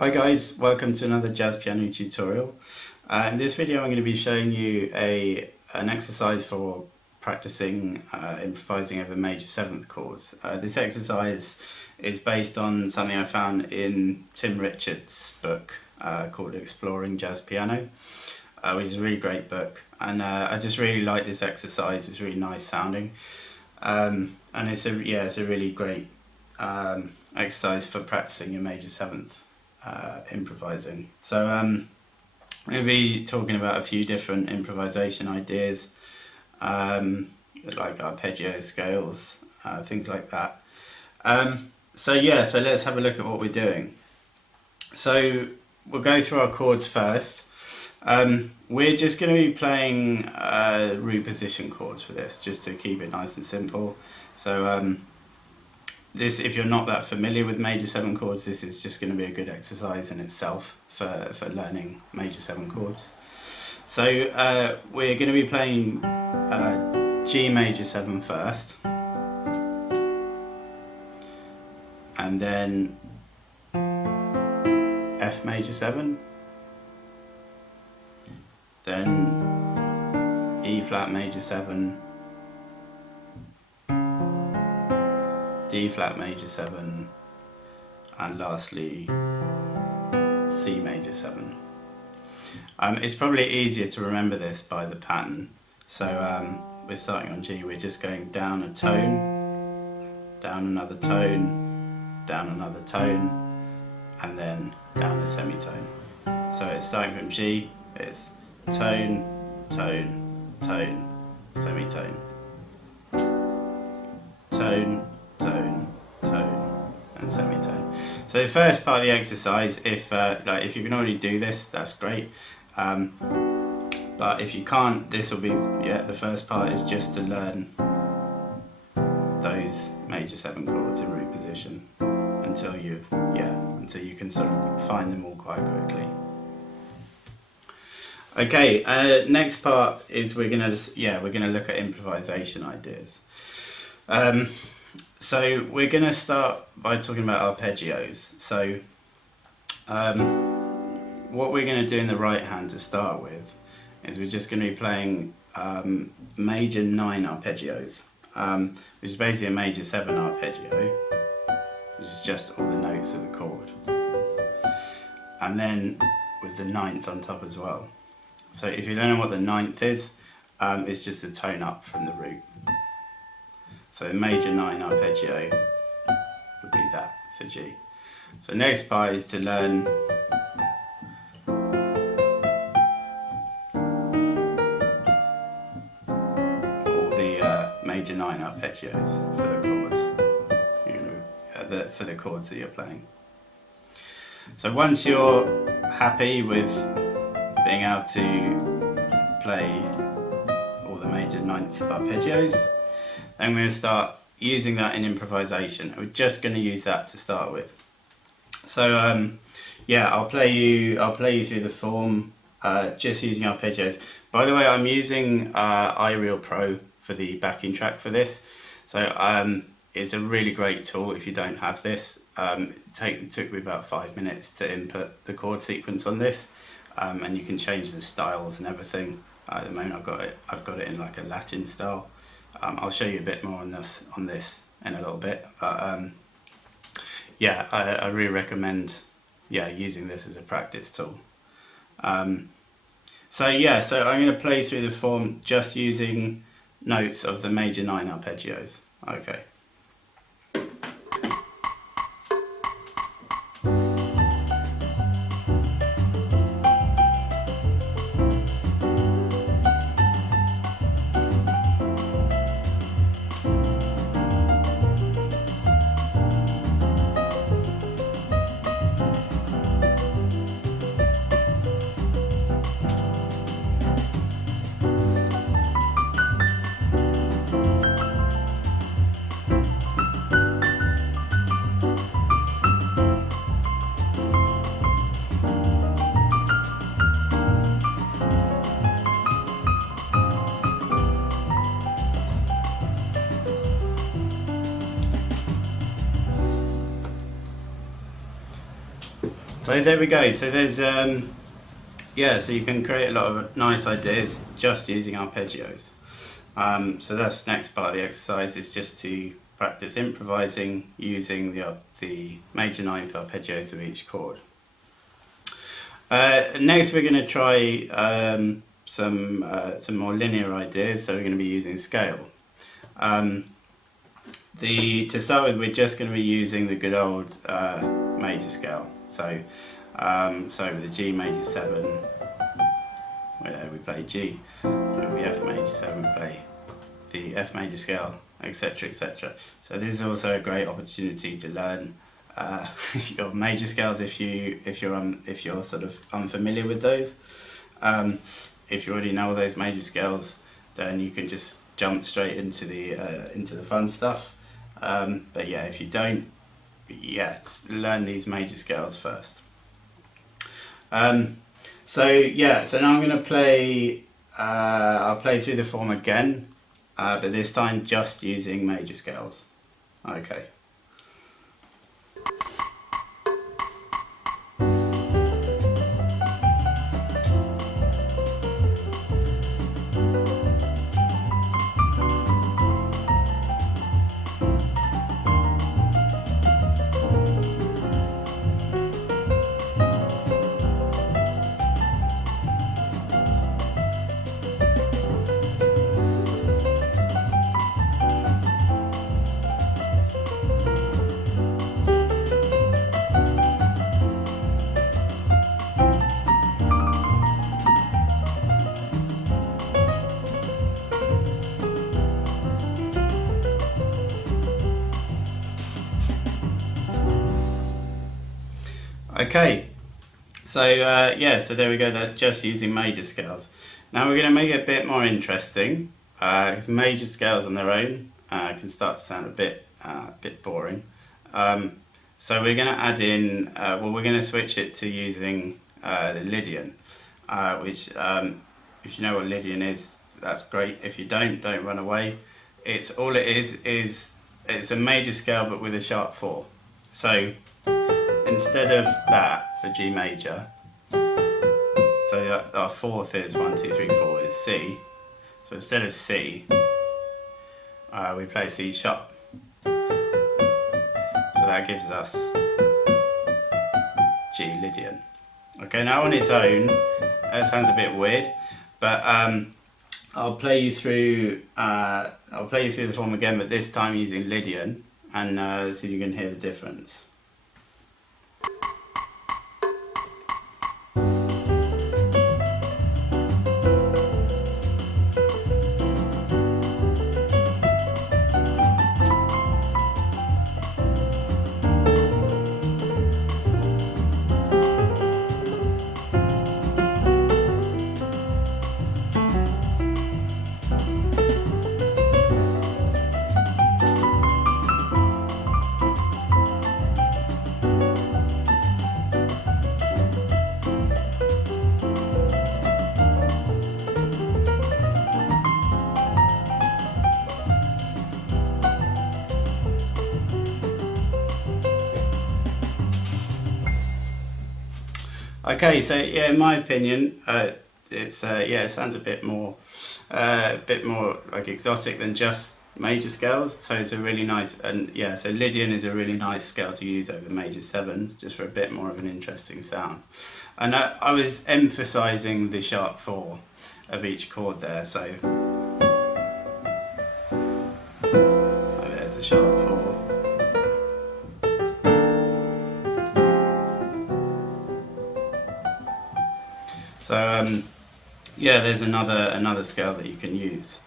Hi guys, welcome to another jazz piano tutorial. In this video I'm going to be showing you an exercise for practicing improvising over major seventh chords. This exercise is based on something I found in Tim Richards' book called Exploring Jazz Piano, which is a really great book, and I just really like this exercise. It's really nice sounding, and it's a really great exercise for practicing your major seventh improvising. So I'm going to be talking about a few different improvisation ideas, like arpeggio scales, things like that. So let's have a look at what we're doing. So we'll go through our chords first. We're just going to be playing root position chords for this, just to keep it nice and simple. So this, if you're not that familiar with major seven chords, this is just going to be a good exercise in itself for learning major seven chords. So we're going to be playing G major 7 first, and then F major 7, then E flat major 7, D flat major 7, and lastly C major 7. It's probably easier to remember this by the pattern. So we're starting on G, we're just going down a tone, down another tone, down another tone, and then down a semitone. So it's starting from G, it's tone, tone, tone, semitone, tone, tone, tone, and semitone. So the first part of the exercise, if you can already do this, that's great. But if you can't, this will be the first part is just to learn those major 7 chords in root position until you can sort of find them all quite quickly. Okay, next part is we're gonna look at improvisation ideas. So we're going to start by talking about arpeggios. So what we're going to do in the right hand to start with is we're just going to be playing major 9 arpeggios, which is basically a major 7 arpeggio, which is just all the notes of the chord, and then with the 9th on top as well. So if you don't know what the 9th is, it's just a tone up from the root. So major 9 arpeggio would be that for G. So next part is to learn all the major 9 arpeggios for the chords, for the chords that you're playing. So once you're happy with being able to play all the major 9th arpeggios, then we're going to start using that in improvisation. We're just going to use that to start with. So I'll play you through the form just using arpeggios. By the way, I'm using iReal Pro for the backing track for this. So it's a really great tool if you don't have this. It took me about 5 minutes to input the chord sequence on this, and you can change the styles and everything. At the moment I've got it in like a Latin style. I'll show you a bit more on this in a little bit, but I really recommend using this as a practice tool. So I'm going to play through the form just using notes of the major 9 arpeggios. Okay. So there we go. So there's yeah, so you can create a lot of nice ideas just using arpeggios. So that's the next part of the exercise, is just to practice improvising using the major ninth arpeggios of each chord. Next we're going to try some more linear ideas, so we're going to be using scale. To start with, we're just going to be using the good old major scale. So with the G major 7, we play G. With the F major 7, we play the F major scale, etc., etc. So this is also a great opportunity to learn your major scales if you're sort of unfamiliar with those. If you already know those major scales, then you can just jump straight into the fun stuff. But yeah, if you don't, just learn these major scales first. So now I'm going to play. I'll play through the form again, but this time just using major scales. Okay. Okay, so so there we go, that's just using major scales. Now we're going to make it a bit more interesting, because major scales on their own can start to sound a bit boring. So we're going to add in, we're going to switch it to using the Lydian, which if you know what Lydian is, that's great. If you don't run away. It's a major scale but with a sharp 4. So instead of that for G major, so our fourth is 1, 2, 3, 4 is C. So instead of C, we play C sharp. So that gives us G Lydian. Okay, now on its own, that sounds a bit weird, but I'll play you through the form again, but this time using Lydian, and so you can hear the difference. Okay, so yeah, in my opinion, it sounds a bit more like exotic than just major scales. So it's a really nice, and yeah, so Lydian is a really nice scale to use over major 7s, just for a bit more of an interesting sound. And I was emphasising the sharp 4 of each chord there. So there's the sharp 4. So there's another scale that you can use.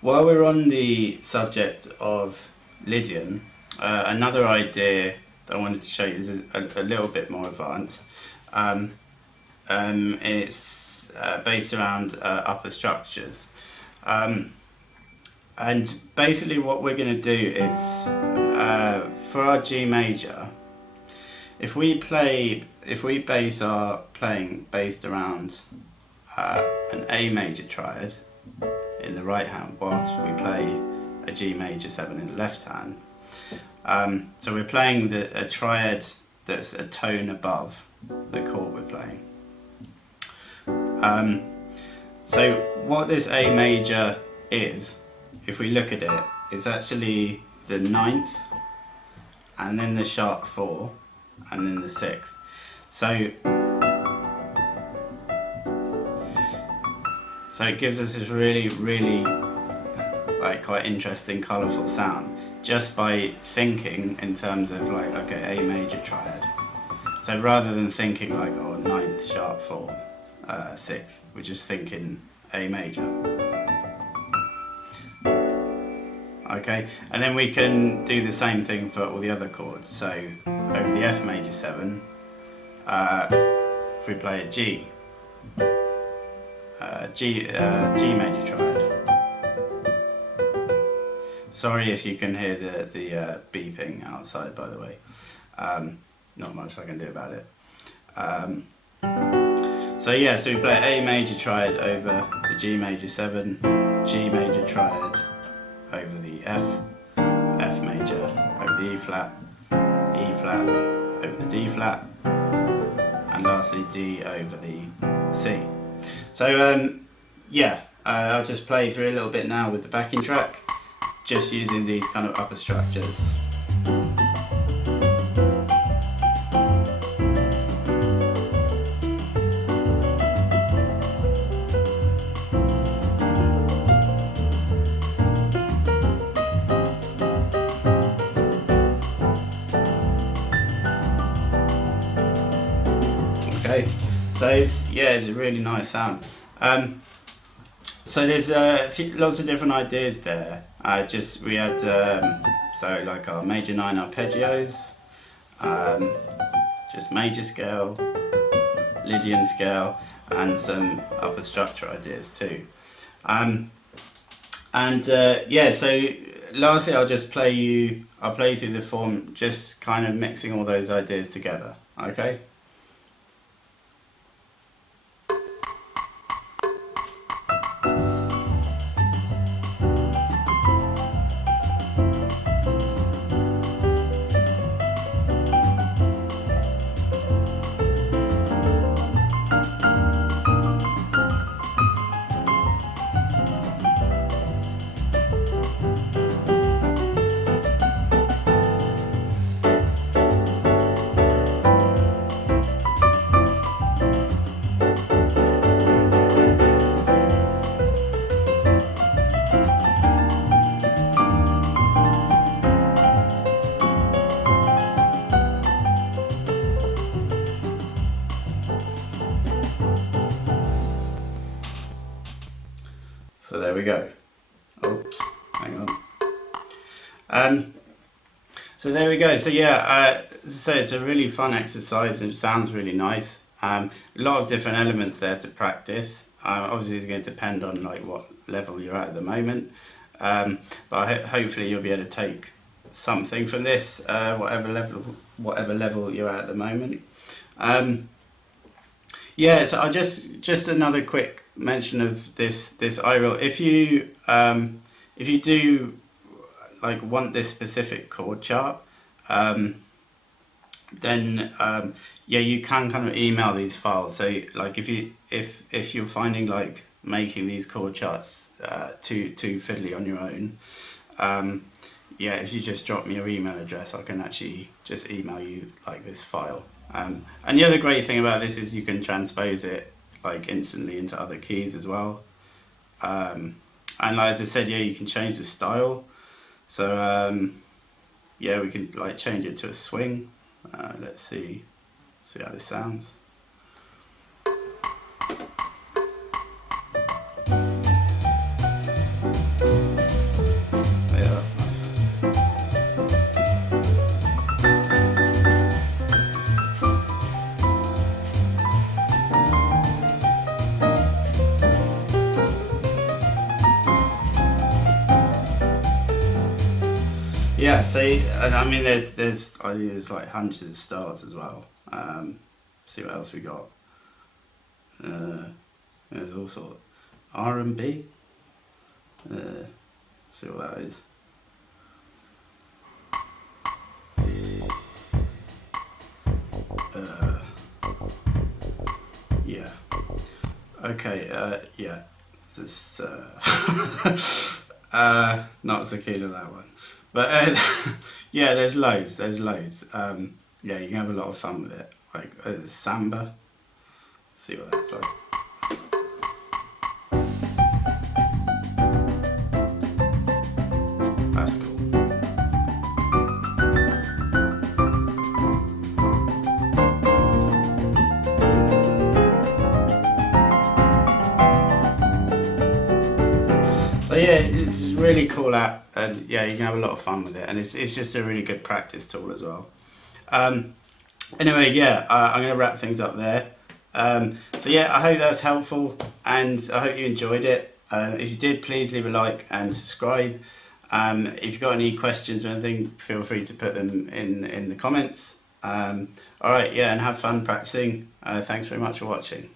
While we're on the subject of Lydian, another idea that I wanted to show you is a little bit more advanced. It's based around upper structures, and basically what we're going to do is for our G major, if we base our playing based around an A major triad in the right hand, whilst we play a G major 7 in the left hand, so we're playing a triad that's a tone above the chord we're playing. So what this A major is, if we look at it, it's actually the 9th, and then the sharp 4, and then the 6th. So it gives us this really, really like quite interesting, colourful sound just by thinking in terms of like, okay, A major triad. So rather than thinking like, oh, 9th, sharp 4, 6th, we're just thinking A major. Okay, and then we can do the same thing for all the other chords. So over the F major 7, if we play a G, G major triad. Sorry if you can hear the beeping outside, by the way. Not much I can do about it. So yeah, so we play A major triad over the G major 7, G major triad over the F, F major over the E flat over the D flat, and lastly D over the C. So yeah, I'll just play through a little bit now with the backing track, just using these kind of upper structures. Okay, so it's a really nice sound. So there's lots of different ideas there. We had so like our major 9 arpeggios, just major scale, Lydian scale, and some upper structure ideas too. Yeah, so lastly I'll play through the form, just kind of mixing all those ideas together. Okay. So there we go. Oops, hang on. So there we go. So yeah, so it's a really fun exercise. It sounds really nice. A lot of different elements there to practice. Obviously, it's going to depend on like what level you're at the moment. But hopefully, you'll be able to take something from this, whatever level you're at the moment. Yeah, so I just another quick mention of this iReal. If you do like want this specific chord chart, then yeah, you can kind of email these files. So like if you're finding like making these chord charts too fiddly on your own, yeah, if you just drop me your email address, I can actually just email you like this file. And the other great thing about this is you can transpose it like instantly into other keys as well. And like, as I said, yeah, you can change the style. So yeah, we can like change it to a swing. Let's see how this sounds. Yeah, that's nice. Yeah, see, and I mean, I think there's like hundreds of styles as well. See what else we got. There's also R&B. See what that is. Yeah. Okay, yeah. This not so keen on that one. But yeah, there's loads. Yeah, you can have a lot of fun with it. Like samba. See what that's like. That's cool. So yeah, it's a really cool app, and yeah, you can have a lot of fun with it, and it's just a really good practice tool as well. Um, anyway, yeah, I'm going to wrap things up there. So yeah, I hope that's helpful, and I hope you enjoyed it. If you did, please leave a like and subscribe. If you've got any questions or anything, feel free to put them in the comments. All right, yeah, and have fun practicing. Thanks very much for watching.